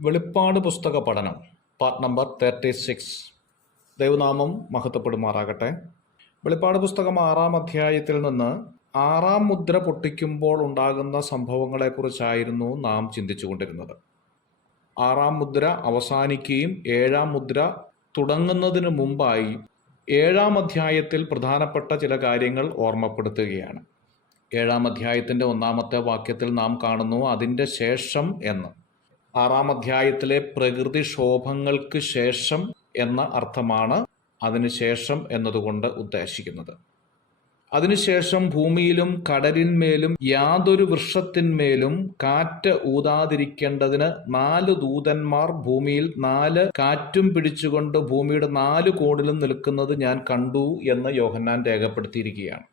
വെളിപ്പാട് പുസ്തക പഠനം പാർട്ട് നമ്പർ 36. ദൈവനാമം മഹത്വപ്പെടുമാറാകട്ടെ. വെളിപ്പാട് പുസ്തകം 6-ാം അധ്യായത്തിൽ നിന്ന് 6-ാം മുദ്ര പൊട്ടിക്കുമ്പോൾ ഉണ്ടാകുന്ന സംഭവങ്ങളെക്കുറിച്ചായിരുന്നു നാം ചിന്തിച്ചുകൊണ്ടിരുന്നത്. 6-ാം മുദ്ര അവസാനിക്കുകയും 7-ാം മുദ്ര തുടങ്ങുന്നതിന് മുമ്പായി 7-ാം അധ്യായത്തിൽ പ്രധാനപ്പെട്ട ചില കാര്യങ്ങൾ ഓർമ്മപ്പെടുത്തുകയാണ്. 7-ാം അധ്യായത്തിൻ്റെ 1-ാമത്തെ വാക്യത്തിൽ നാം കാണുന്നു അതിൻ്റെ ശേഷം എന്ന്. 6-ാം അധ്യായത്തിലെ പ്രകൃതിക്ഷോഭങ്ങൾക്ക് ശേഷം എന്ന അർത്ഥമാണ് അതിനുശേഷം എന്നതുകൊണ്ട് ഉദ്ദേശിക്കുന്നത്. അതിനുശേഷം ഭൂമിയിലും കടലിന്മേലും യാതൊരു വൃക്ഷത്തിന്മേലും കാറ്റ് ഊതാതിരിക്കേണ്ടതിന് 4 ദൂതന്മാർ ഭൂമിയിൽ 4 കാറ്റും പിടിച്ചുകൊണ്ട് ഭൂമിയുടെ 4 കോണിലും നിൽക്കുന്നത് ഞാൻ കണ്ടു എന്ന് യോഹന്നാൻ രേഖപ്പെടുത്തിയിരിക്കുകയാണ്.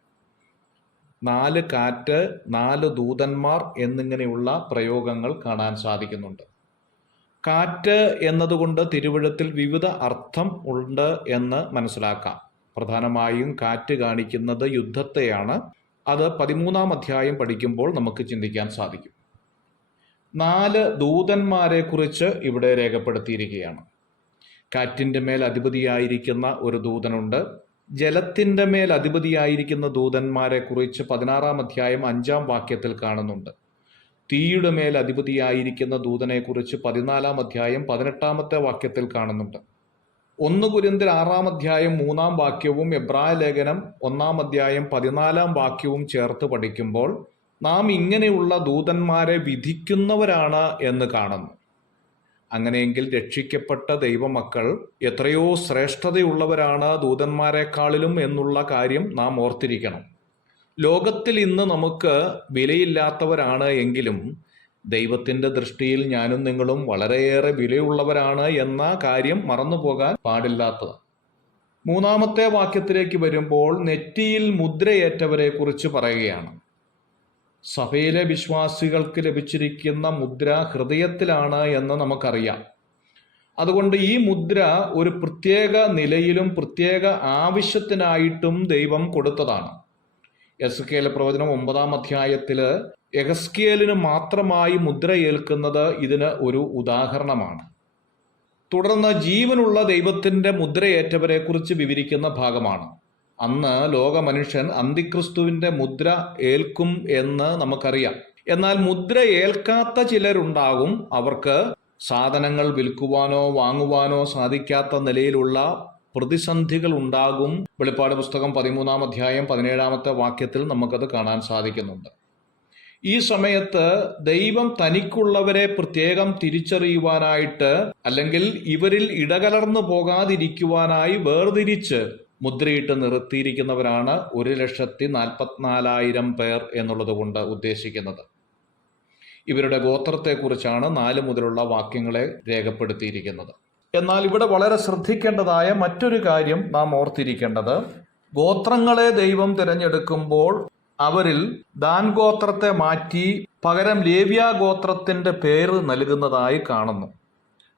4 കാറ്റ്, 4 ദൂതന്മാർ എന്നിങ്ങനെയുള്ള പ്രയോഗങ്ങൾ കാണാൻ സാധിക്കുന്നുണ്ട്. കാറ്റ് എന്നതുകൊണ്ട് തിരുവഴുത്തിൽ വിവിധ അർത്ഥം ഉണ്ട് എന്ന് മനസ്സിലാക്കാം. പ്രധാനമായും കാറ്റ് കാണിക്കുന്നത് യുദ്ധത്തെയാണ്. അത് 13-ാം അധ്യായം പഠിക്കുമ്പോൾ നമുക്ക് ചിന്തിക്കാൻ സാധിക്കും. 4 ദൂതന്മാരെ കുറിച്ച് ഇവിടെ രേഖപ്പെടുത്തിയിരിക്കുകയാണ്. കാറ്റിൻ്റെ മേൽ അധിപതിയായിരിക്കുന്ന ഒരു ദൂതനുണ്ട്. ജലത്തിൻ്റെ മേൽ അധിപതിയായിരിക്കുന്ന ദൂതന്മാരെ കുറിച്ച് 16-ാം അധ്യായം 5-ാം വാക്യത്തിൽ കാണുന്നുണ്ട്. തീയുടെ മേൽ അധിപതിയായിരിക്കുന്ന ദൂതനെക്കുറിച്ച് 14-ാം അധ്യായം 18-ാമത്തെ വാക്യത്തിൽ കാണുന്നുണ്ട്. 1 കൊരിന്ത്യർ 6-ാം അധ്യായം 3-ാം വാക്യവും എബ്രായ ലേഖനം 1-ാം അധ്യായം 14-ാം വാക്യവും ചേർത്ത് പഠിക്കുമ്പോൾ നാം ഇങ്ങനെയുള്ള ദൂതന്മാരെ വിധിക്കുന്നവരാണ് എന്ന് കാണുന്നു. അങ്ങനെയെങ്കിൽ രക്ഷിക്കപ്പെട്ട ദൈവമക്കൾ എത്രയോ ശ്രേഷ്ഠതയുള്ളവരാണ് ദൂതന്മാരെക്കാളിലും എന്നുള്ള കാര്യം നാം ഓർത്തിരിക്കണം. ലോകത്തിൽ ഇന്ന് നമുക്ക് വിലയില്ലാത്തവരാണ് എങ്കിലും ദൈവത്തിൻ്റെ ദൃഷ്ടിയിൽ ഞാനും നിങ്ങളും വളരെയേറെ വിലയുള്ളവരാണ് എന്ന കാര്യം മറന്നുപോകാൻ പാടില്ലാത്തത്. 3-ാമത്തെ വാക്യത്തിലേക്ക് വരുമ്പോൾ നെറ്റിയിൽ മുദ്രയേറ്റവരെ കുറിച്ച് പറയുകയാണ്. സഭയിലെ വിശ്വാസികൾക്ക് ലഭിച്ചിരിക്കുന്ന മുദ്ര ഹൃദയത്തിലാണ് എന്ന് നമുക്കറിയാം. അതുകൊണ്ട് ഈ മുദ്ര ഒരു പ്രത്യേക നിലയിലും പ്രത്യേക ആവശ്യത്തിനായിട്ടും ദൈവം കൊടുത്തതാണ്. എസ്കേൽ പ്രവചനം 9-ാം അധ്യായത്തിൽ യെഹെസ്കേലിന് മാത്രമായി മുദ്ര ഏൽക്കുന്നത് ഇതിന് ഒരു ഉദാഹരണമാണ്. തുടർന്ന് ജീവനുള്ള ദൈവത്തിൻ്റെ മുദ്രയേറ്റവരെ കുറിച്ച് വിവരിക്കുന്ന ഭാഗമാണ്. അന്ന് ലോക മനുഷ്യൻ അന്തിക്രിസ്തുവിൻ്റെ മുദ്ര ഏൽക്കും എന്ന് നമുക്കറിയാം. എന്നാൽ മുദ്ര ഏൽക്കാത്ത ചിലരുണ്ടാകും. അവർക്ക് സാധനങ്ങൾ വിൽക്കുവാനോ വാങ്ങുവാനോ സാധിക്കാത്ത നിലയിലുള്ള പ്രതിസന്ധികൾ ഉണ്ടാകും. വെളിപ്പാട് പുസ്തകം 13-ാം അധ്യായം 17-ാമത്തെ വാക്യത്തിൽ നമുക്കത് കാണാൻ സാധിക്കുന്നുണ്ട്. ഈ സമയത്ത് ദൈവം തനിക്കുള്ളവരെ പ്രത്യേകം തിരിച്ചറിയുവാനായിട്ട് അല്ലെങ്കിൽ ഇവരിൽ ഇടകലർന്നു പോകാതിരിക്കുവാനായി വേർതിരിച്ച് മുദ്രയിട്ട് നിർത്തിയിരിക്കുന്നവരാണ് 1,44,000 പേർ എന്നുള്ളത് കൊണ്ട് ഉദ്ദേശിക്കുന്നത്. ഇവരുടെ ഗോത്രത്തെക്കുറിച്ചാണ് 4 മുതലുള്ള വാക്യങ്ങളെ രേഖപ്പെടുത്തിയിരിക്കുന്നത്. എന്നാൽ ഇവിടെ വളരെ ശ്രദ്ധിക്കേണ്ടതായ മറ്റൊരു കാര്യം നാം ഓർത്തിരിക്കേണ്ടത്, ഗോത്രങ്ങളെ ദൈവം തിരഞ്ഞെടുക്കുമ്പോൾ അവരിൽ ദാൻ ഗോത്രത്തെ മാറ്റി പകരം ലേവ്യ ഗോത്രത്തിൻ്റെ പേര് നൽകുന്നതായി കാണുന്നു.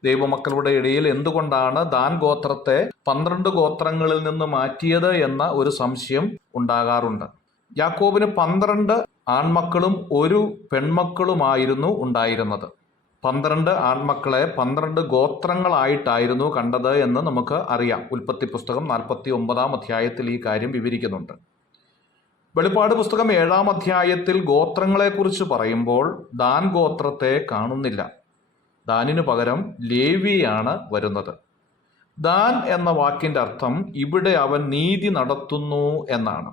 ദൈവമക്കളുടെ ഇടയിൽ എന്തുകൊണ്ടാണ് ദാൻ ഗോത്രത്തെ 12 ഗോത്രങ്ങളിൽ നിന്ന് മാറ്റിയത് എന്ന ഒരു സംശയം ഉണ്ടാകാറുണ്ട്. യാക്കോബിന് 12 ആൺമക്കളും 1 പെൺമക്കളുമായിരുന്നു ഉണ്ടായിരുന്നത്. 12 ആൺമക്കളെ 12 ഗോത്രങ്ങളായിട്ടായിരുന്നു കണ്ടത് എന്ന് നമുക്ക് അറിയാം. ഉൽപ്പത്തി പുസ്തകം 49-ാം അധ്യായത്തിൽ ഈ കാര്യം വിവരിക്കുന്നുണ്ട്. വെളിപ്പാട് പുസ്തകം 7-ാം അധ്യായത്തിൽ ഗോത്രങ്ങളെക്കുറിച്ച് പറയുമ്പോൾ ദാൻ ഗോത്രത്തെ കാണുന്നില്ല. ദാനിനു പകരം ലേവിയാണ് വരുന്നത്. ദാൻ എന്ന വാക്കിൻ്റെ അർത്ഥം ഇവിടെ അവൻ നീതി നടത്തുന്നു എന്നാണ്.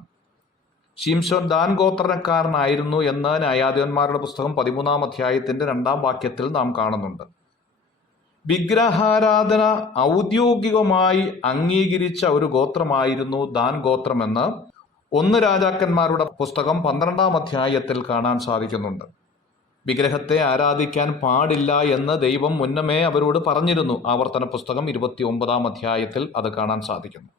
ശിംശോൻ ദാൻ ഗോത്രക്കാരനായിരുന്നു എന്ന് ന്യായാധിപന്മാരുടെ പുസ്തകം 13-ാം അധ്യായത്തിൻ്റെ 2-ാം വാക്യത്തിൽ നാം കാണുന്നുണ്ട്. വിഗ്രഹാരാധന ഔദ്യോഗികമായി അംഗീകരിച്ച ഒരു ഗോത്രമായിരുന്നു ദാൻ ഗോത്രമെന്ന് 1 രാജാക്കന്മാരുടെ പുസ്തകം 12-ാം അധ്യായത്തിൽ കാണാൻ സാധിക്കുന്നുണ്ട്. വിഗ്രഹത്തെ ആരാധിക്കാൻ പാടില്ല എന്ന് ദൈവം മുന്നമേ അവരോട് പറഞ്ഞിരുന്നു. ആവർത്തന പുസ്തകം 29-ാം അധ്യായത്തിൽ അത് കാണാൻ സാധിക്കുന്നു.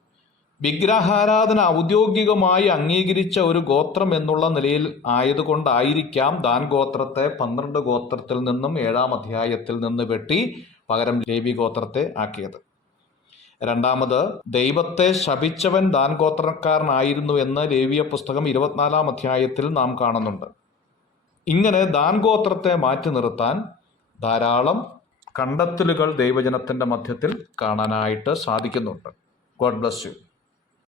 വിഗ്രഹാരാധന ഔദ്യോഗികമായി അംഗീകരിച്ച ഒരു ഗോത്രം എന്നുള്ള നിലയിൽ ആയതുകൊണ്ടായിരിക്കാം ദാൻ ഗോത്രത്തെ 12 ഗോത്രത്തിൽ നിന്നും 7-ാം അധ്യായത്തിൽ നിന്ന് വെട്ടി പകരം ലേവി ഗോത്രത്തെ ആക്കിയത്. രണ്ടാമത്, ദൈവത്തെ ശപിച്ചവൻ ദാൻ ഗോത്രക്കാരനായിരുന്നു എന്ന് ലേവ്യ പുസ്തകം 24-ാം അധ്യായത്തിൽ നാം കാണുന്നുണ്ട്. ഇങ്ങനെ ദാൻ ഗോത്രത്തെ മാറ്റി നിർത്താൻ ധാരാളം കണ്ടെത്തലുകൾ ദൈവജനത്തിൻ്റെ മധ്യത്തിൽ കാണാനായിട്ട് സാധിക്കുന്നുണ്ട്. God bless you.